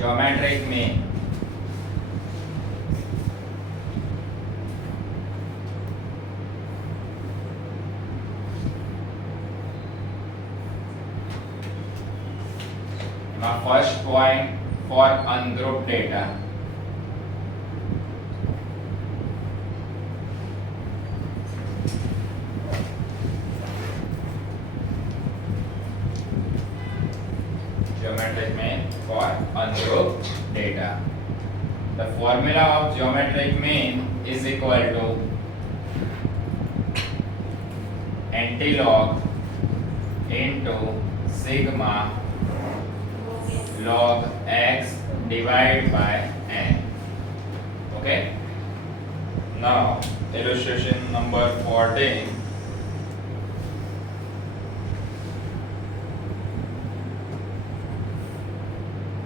Geometric में first point for ungroup data geometric mean for ungrouped data. The formula of geometric mean is equal to antilog into sigma log x divided by n. Okay. Now illustration number 14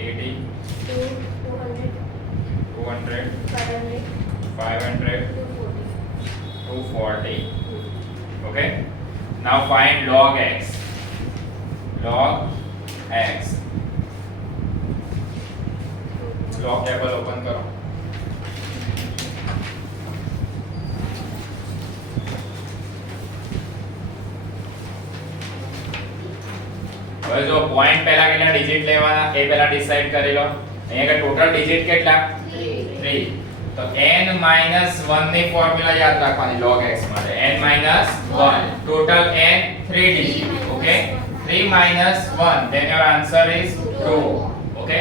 80 to 200 200 500 500 240 240 okay now find log x log x log table open karo હવે જો point પહેલા કેટલા digit લેવાના એ પહેલા decide કરી લો અહીંયા કે total digit કેટલા 3 તો n 1 ની ફોર્મ્યુલા યાદ રાખવાની log x માટે n 1 total n 3 digit okay 3 1 then your answer is 2 okay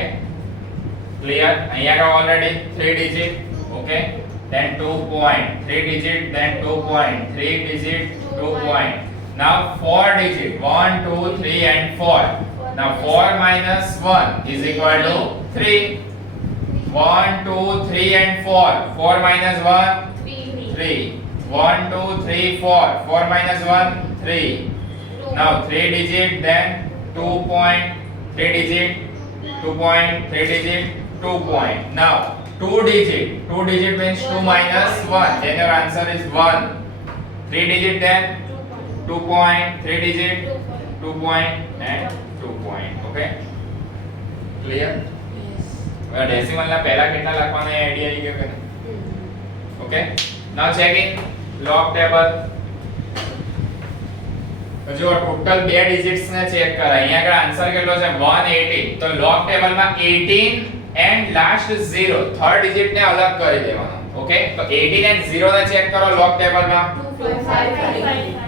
clear અહીંયા કા already 3 digit okay then 2 point 3 digit then 2 point 3 digit 2 point Now 4 digit. 1, 2, 3 and 4. Now 4 minus 1 is equal to 3. 1, 2, 3 and 4. 4 minus 1? 3. 3. 1, 2, 3, 4. 4 minus 1? 3. Now 3 digit then 2 point 3 digit 2 point 3 digit 2 point. Now 2 digit 2 digit means 2 minus 1 then your answer is 1. 3 digit then 2 point 3 digit 2 point and 2 point okay clear yes હવે decimal ના પહેલા કેટલા લખવાના એ idea આવી ગયો કે okay now checking log table જો ટોટલ બે ડિજિટ્સ ને ચેક કર અહીંયા આગળ આન્સર કેટલો છે 180 તો લોગ ટેબલ માં 18 એન્ડ લાસ્ટ 0 થર્ડ ડિજિટ ને અલગ કરી દેવાનો ઓકે તો 18 એન્ડ 0 ને ચેક કરો લોગ ટેબલ માં 255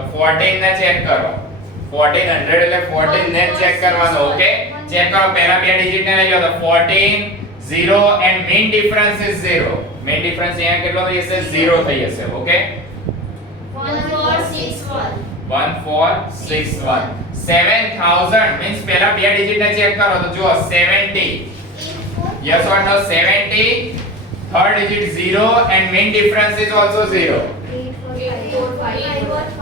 તો 14 ને ચેક કરો 1400 એટલે 14 ને ચેક કરવાનો ઓકે ચેક કરો પહેલા બે ડિજિટ ને લઈ લેજો તો 14 0 and mean difference is 0 mean difference અહીંયા કેટલો થઈ જશે 0 થઈ જશે ઓકે 1461 7000 મીન્સ પહેલા બે ડિજિટ ને ચેક કરો તો જુઓ 70 yes or no 70 third digit 0 and main difference is also 0 8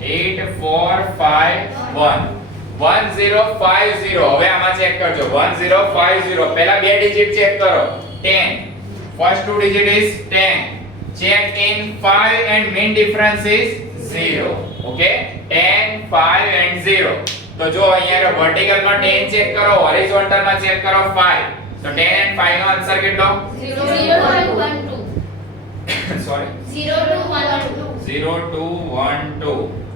8451 1050 હવે આમાં ચેક કરજો 1050 પહેલા બે ડિજિટ ચેક કરો 10 first two digit is 10 check in 5 and mean difference is 0 okay 10 5 and 0 તો જો અહીંયા વર્ટિકલ માં 10 ચેક કરો હોરિઝોન્ટલ માં ચેક કરો 5 તો 10 and 5 નો આન્સર કેટલો 0 0 1 2 સોરી 0 2 1 2 0 2 1 2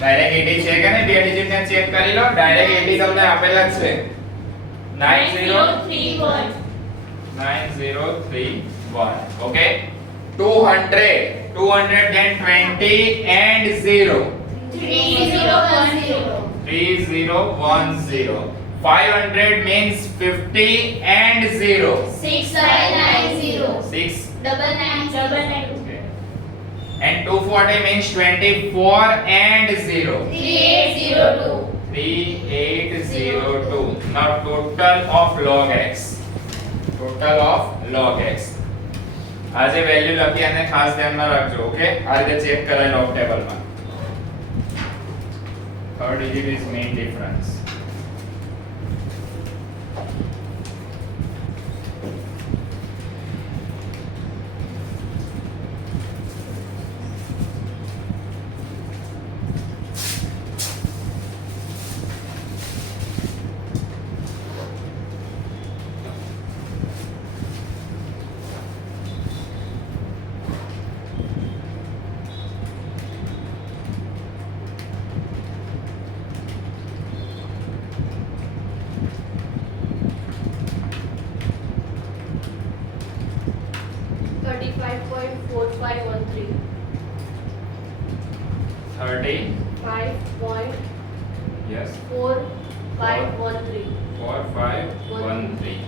ડાયરેક્ટ એડી છે કે નહીં બે ડિજિટ ને ચેક કરી લો ડાયરેક્ટ એડી તમને આપેલા છે 9031 9031 okay 200 220 and 0 3010 3010 500 means 50 and 0 6990 6 double 9 double 9 And 2 for day means 24 and 0. 3802. 3802. Now total of log x. Total of log x. આ જે વેલ્યુ લખી અને ખાસ ધ્યાનમાં રાખજો ઓકે આ રીતે ચેક કરાય લોગ ટેબલમાં third digit is mean difference 35.4513 30 5. yes 4513 4513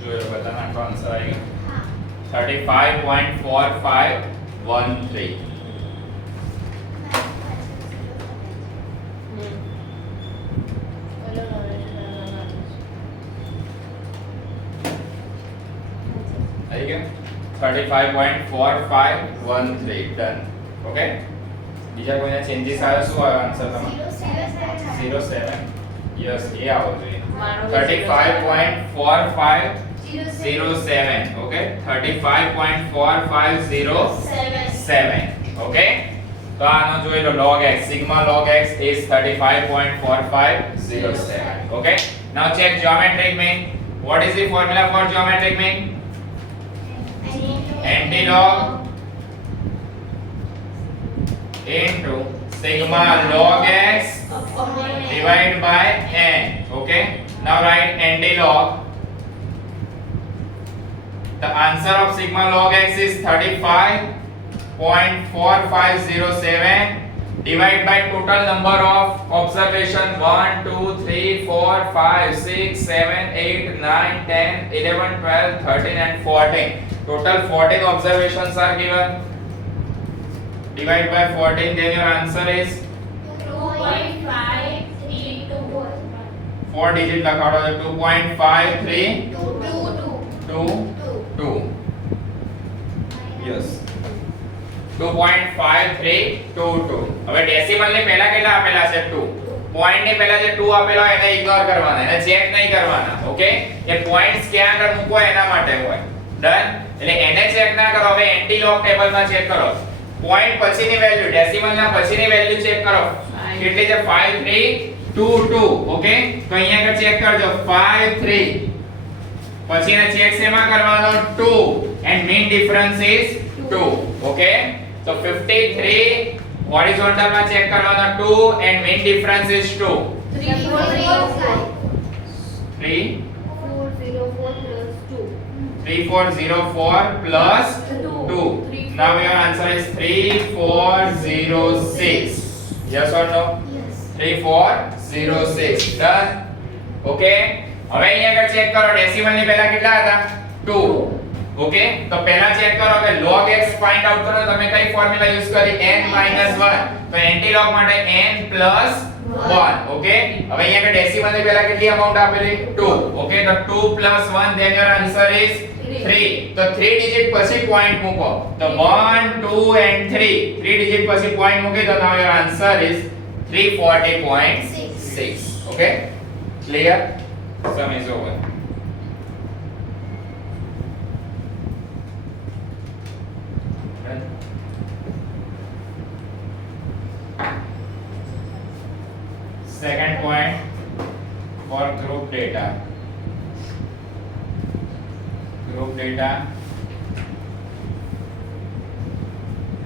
जो ये बताना आपका आंसर आएगा हाँ. 35.4513 45.4513 ડન ઓકે બીજા કોઈને ચેન્જીસ આવે શું આવે આન્સર તમારો 07 યસ એ આવો જોઈએ 35.4507 ઓકે 35.4507 ઓકે તો આનો જોઈ લો log x sigma log x is 35.4507 okay now check geometric mean what is the formula for geometric mean antilog into sigma log x divided by n okay now write N antilog the answer of sigma log x is 35.4507 divide by total number of observation 1 2 3 4 5 6 7 8 9 10 11 12 13 and 14 total 14 observations are given divide by 14 then your answer is 2.5321 4 digit lakha 2.5322 2.5322 હવે decimal ને પહેલા કેટલા આપેલા છે 2 point ને પહેલા જે 2 આપેલા હોય એને ઇગ્નોર કરવાના એને ચેક નહીં કરવાના ઓકે એ પોઈન્ટ્સ ક્યાં આગળ મૂકો એના માટે હોય ડન એટલે એને ચેક ના કરો હવે એન્ટી લોગ ટેબલ માં ચેક કરો પોઈન્ટ પછીની વેલ્યુ ડેસિમલ ના પછીની વેલ્યુ ચેક કરો કેટલી છે 5322 ઓકે તો અહીંયા આગળ ચેક કરજો 53 પછીના ચેક સેમાં કરવાનો 2 and mean difference is 2 okay तो 53 हॉरिजॉन्टल में चेक करवा दो 2 and mean difference is 2 3 3 3404 plus 2. Now your answer is 3406. Yes or no? Yes. 3406. Done. Okay. હવે અહીંયા આગળ ચેક કરો ડેસિમલ ની પહેલા કેટલા હતા 2 ઓકે તો પહેલા ચેક કરો કે log x ફાઇન્ડ આઉટ કરો તમે કઈ ફોર્મ્યુલા યુઝ કરી n 1 તો એન્ટી એન્ટીલોગ માટે n 1 ઓકે હવે અહીંયા કે ડેસિમલ ની પહેલા કેટલી અમાઉન્ટ આપેલી 2 ઓકે તો 2 1 ધેન યોર આન્સર ઇઝ 3 તો 3 ડિજિટ પછી પોઈન્ટ મૂકો તો 1 2 એન્ડ 3 3 ડિજિટ પછી પોઈન્ટ મૂકી તો now your answer is 340.6 okay clear sum is over group data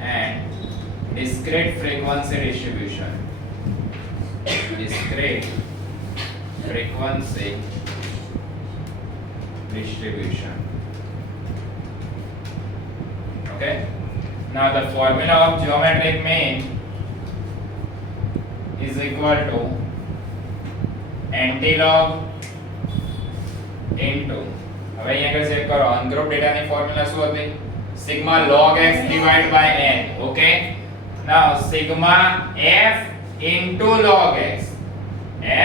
and discrete frequency distribution discrete frequency distribution okay now the formula of geometric mean is equal to antilog into હવે અહીંયા આગળ સેવ કરો ungroup ની formula શું હતી sigma log x divide by n okay now sigma f into log x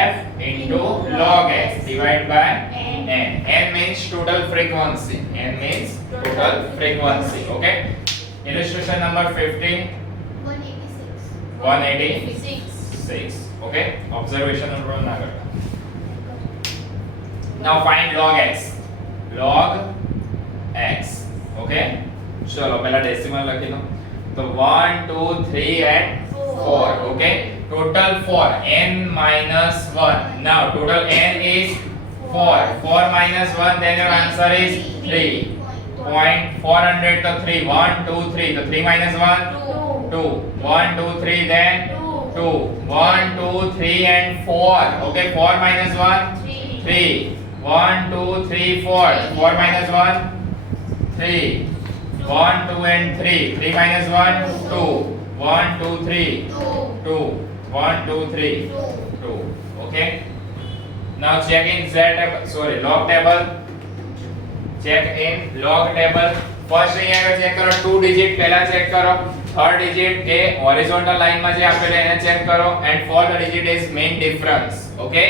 f into log x divided by n n means total frequency n means total frequency okay illustration number 15 186 186 okay observation number 1 number one now find log x log x okay ચલો પહેલા decimal લખી દો તો 1 2 3 and 4 okay total 4 n 1 now total n is 4 4 1 then your answer is 3 point 400 to 3 1 2 3 so 3 minus 1 2 1 2 3 then 2 1 2 3 and 4 okay 4 minus 1 3 3 1, 2, 3, 4. 4 minus 1, 3. 1, 2 and 3. 3 minus 1, 2. 1, 2, 3. 2. 1, 2, 3. 2. Okay. Now check in Z table. Sorry, log table. Check in log table. First અહીં આગળ check કરો 2 digit પહેલા check કરો third digit જે horizontal લાઈનમાં જે આપેલ એને ચેક કરો and fourth digit is mean difference okay okay?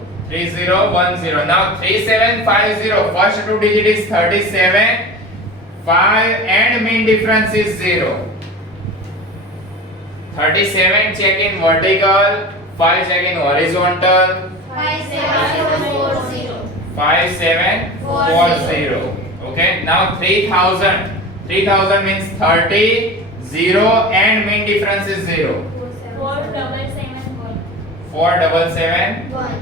3010. Now 3750. First two digit is 37. 5 and mean difference is 0. 37 check in vertical. 5 check in horizontal. 5740. 5740. Okay. Now 3000. 3000 means 30. 0 and mean difference is 0. 4774. 4771.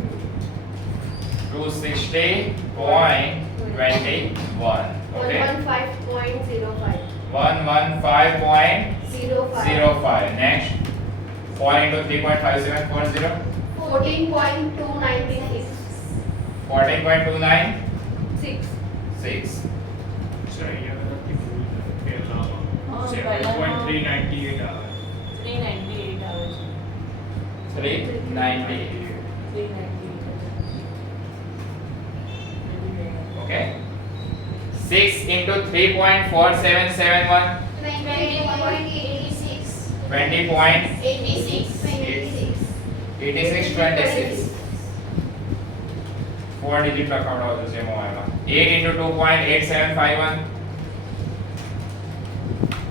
two One one five point zero five. One one five point zero five. Next. Four into three point five seven four zero. Fourteen point two ninety six. Fourteen point two nine. Six. Six. Sorry, yeah. Seven point three ninety eight hours. Three ninety eight hours. Three ninety eight. Three ninety eight. Okay six three point four seven Okay. 6 twenty 3.4771. Eighty six twenty six four digit का count हो mobile eight eight two point seven five one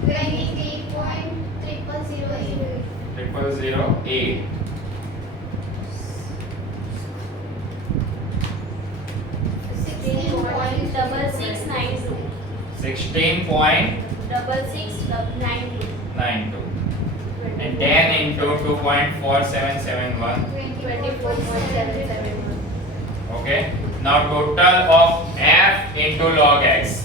twenty three point triple zero eight triple zero eight point double six point double six nine two. Nine two. And ten into two point four seven seven one. Twenty four point seven seven one. Okay. Now total of f into log x.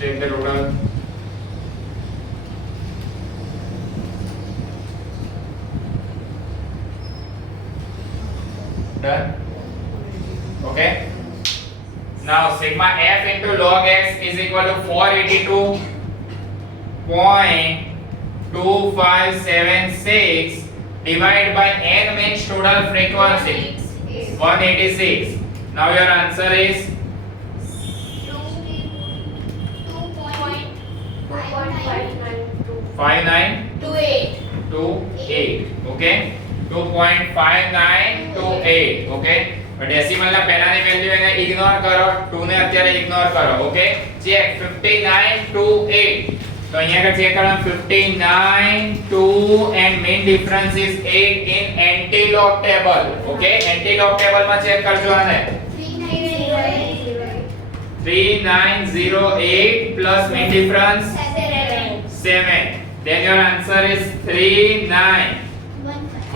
Check the total. Done. Okay. Now sigma f into log x is equal to 482.2576 divided by n means total frequency 186. Now your answer is 5928 okay 2.5928 okay decimal ના પહેલાની value એને ignore કરો 2 ને અત્યારે ignore કરો okay check 5928 તો અહીંયા આગળ ચેક કરો 59 2 and mean difference is 8 in antilog table okay antilog table માં ચેક કરજો આને 3908 plus mean difference 7 Then your answer is three nine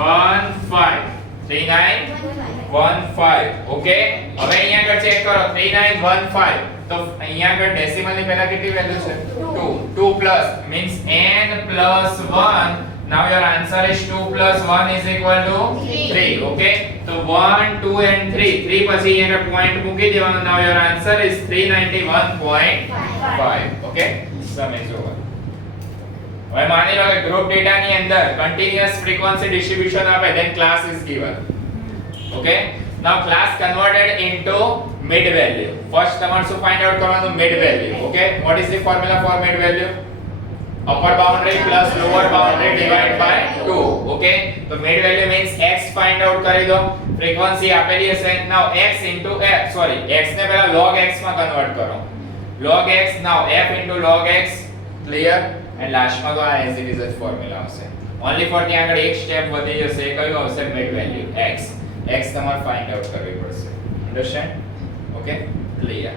one five. Three nine one five. Okay. अब यहाँ का चेक करो three nine one five. तो यहाँ का डेसिमल ની पहला कितनी वैल्यू છે Two. Two plus means n plus one. Now your answer is two plus one is equal to three. okay? तो one two and three. Three पर 3 यहाँ का point મૂકી દેવાનો. Now your answer is three ninety one point five. Okay? समझ is હવે માની લો કે ગ્રુપ ડેટા ની અંદર કન્ટિન્યુઅસ ફ્રીક્વન્સી ડિસ્ટ્રીબ્યુશન આપે then class is given okay now class converted into mid value first તમારે શું ફાઇન્ડ આઉટ કરવાનું mid value okay what is the formula for mid value upper boundary plus lower boundary divided by 2 okay so mid value means x find out કરી દો frequency આપેલી હશે now x into f sorry x ને પહેલા log x માં convert કરો log x now f into log x clear અને લાસ્ટમાં તો આ એઝ ઇટ ઇઝ જ ફોર્મ્યુલા આવશે ઓન્લી ફોર ત્યાં આગળ એક સ્ટેપ વધી જશે કયું આવશે મિડ વેલ્યુ x x તમારે ફાઇન્ડ આઉટ કરવી પડશે અન્ડરસ્ટેન્ડ ઓકે ક્લિયર